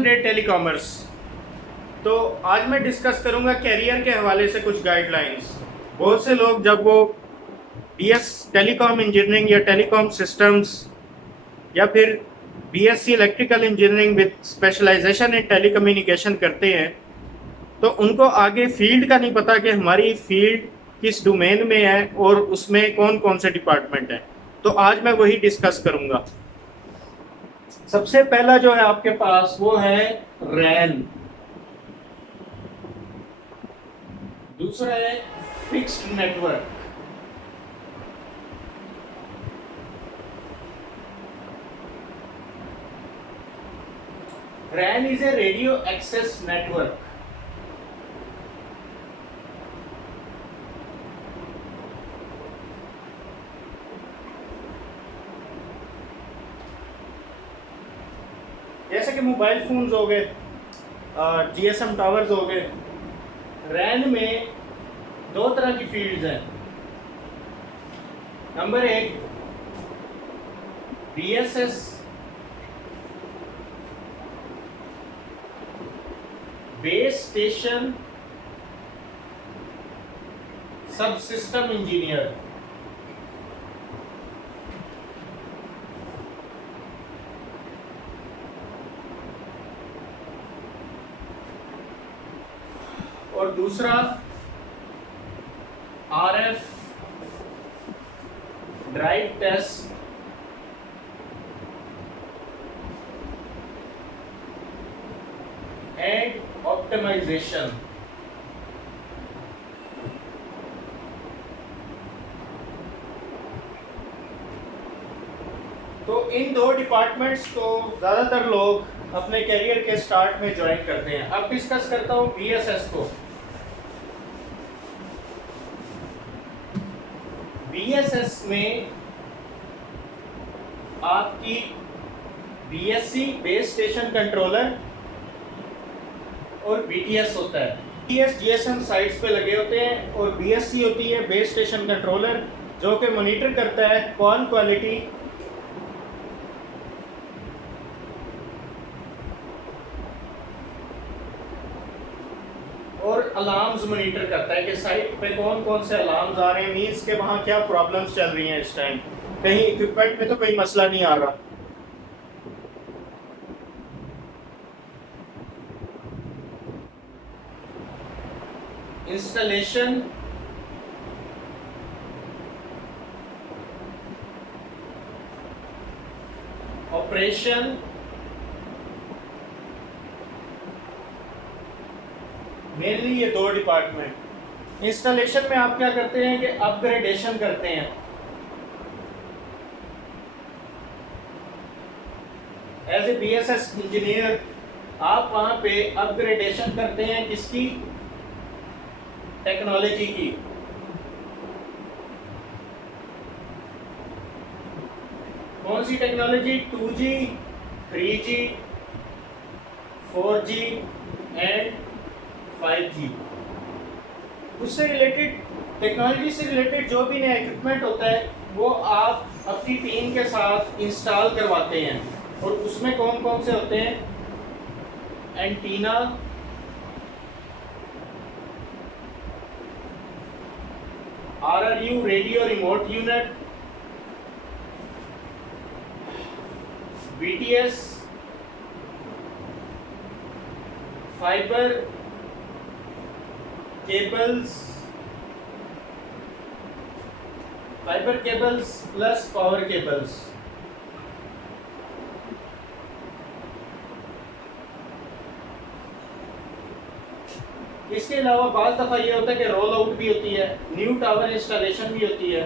Day टेलीकॉमर्स। तो आज मैं डिस्कस करूंगा कैरियर के हवाले से कुछ गाइडलाइंस। बहुत से लोग जब वो बीएस टेलीकॉम इंजीनियरिंग या टेलीकॉम सिस्टम्स या फिर BSc electrical engineering with specialisation in telecommunication करते हैं तो उनको आगे फील्ड का नहीं पता कि हमारी फील्ड किस डोमेन में है और उसमें कौन कौन से डिपार्टमेंट हैं। तो आज मैं वही डिस्कस करूंगा। सबसे पहला जो है आपके पास वो है रैन, दूसरा है fixed network, RAN is a radio access network. जैसे कि मोबाइल फोन्स हो गए, जीएसएम टावर्स हो गए। रैन में दो तरह की फील्ड्स हैं। नंबर एक BSS, base station sub system engineer. और दूसरा RF drive test and optimisation. तो इन दो डिपार्टमेंट्स को ज़्यादातर लोग अपने करियर के स्टार्ट में ज्वाइन करते हैं। अब डिस्कस करता हूं बीएसएस को। बीएसएस में आपकी बीएससी बेस स्टेशन कंट्रोलर और बीटीएस होता है। बीटीएस जीएसएम साइट्स पे लगे होते हैं और बीएससी होती है बेस स्टेशन कंट्रोलर, जो कि मॉनिटर करता है कॉल क्वालिटी और अलार्म्स मॉनिटर करता है कि साइट पे कौन कौन से अलार्म्स आ रहे हैं, मींस के वहाँ क्या प्रॉब्लम्स चल रही हैं इस टाइम, कहीं इक्विपमेंट में तो कोई मसला नहीं आ रहा। इंस्टॉलेशन, ऑपरेशन, मेनली ये दो डिपार्टमेंट। इंस्टॉलेशन में आप क्या करते हैं कि अपग्रेडेशन करते हैं। एज ए बीएसएस इंजीनियर आप वहां पे अपग्रेडेशन करते हैं किसकी? टेक्नोलॉजी की। कौन सी technology? 2G, 3G, 4G and 5G। उससे रिलेटेड टेक्नोलॉजी से रिलेटेड जो भी नया इक्विपमेंट होता है वो आप अपनी टीम के साथ इंस्टॉल करवाते हैं। और उसमें कौन कौन से होते हैं? Antenna, RRU radio remote unit, BTS, fibre cables plus power cables. इसके अलावा बाज़ दफ़ा ये होता है कि रोल आउट भी होती है, न्यू टावर इंस्टॉलेशन भी होती है।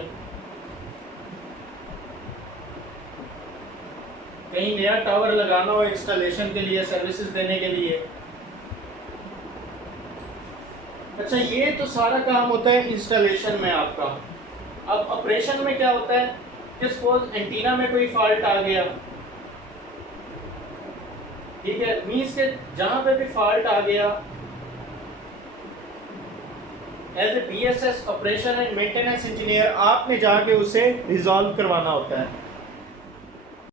कहीं नया टावर लगाना हो इंस्टॉलेशन के लिए, सर्विसेज देने के लिए। अच्छा, ये तो सारा काम होता है इंस्टॉलेशन में आपका। अब ऑपरेशन में क्या होता है कि सपोज एंटीना में कोई फॉल्ट आ गया, ठीक है, मींस के जहां पे भी फॉल्ट आ गया, as a BSS operation and maintenance engineer आपने जाके उसे रिजॉल्व करवाना होता है।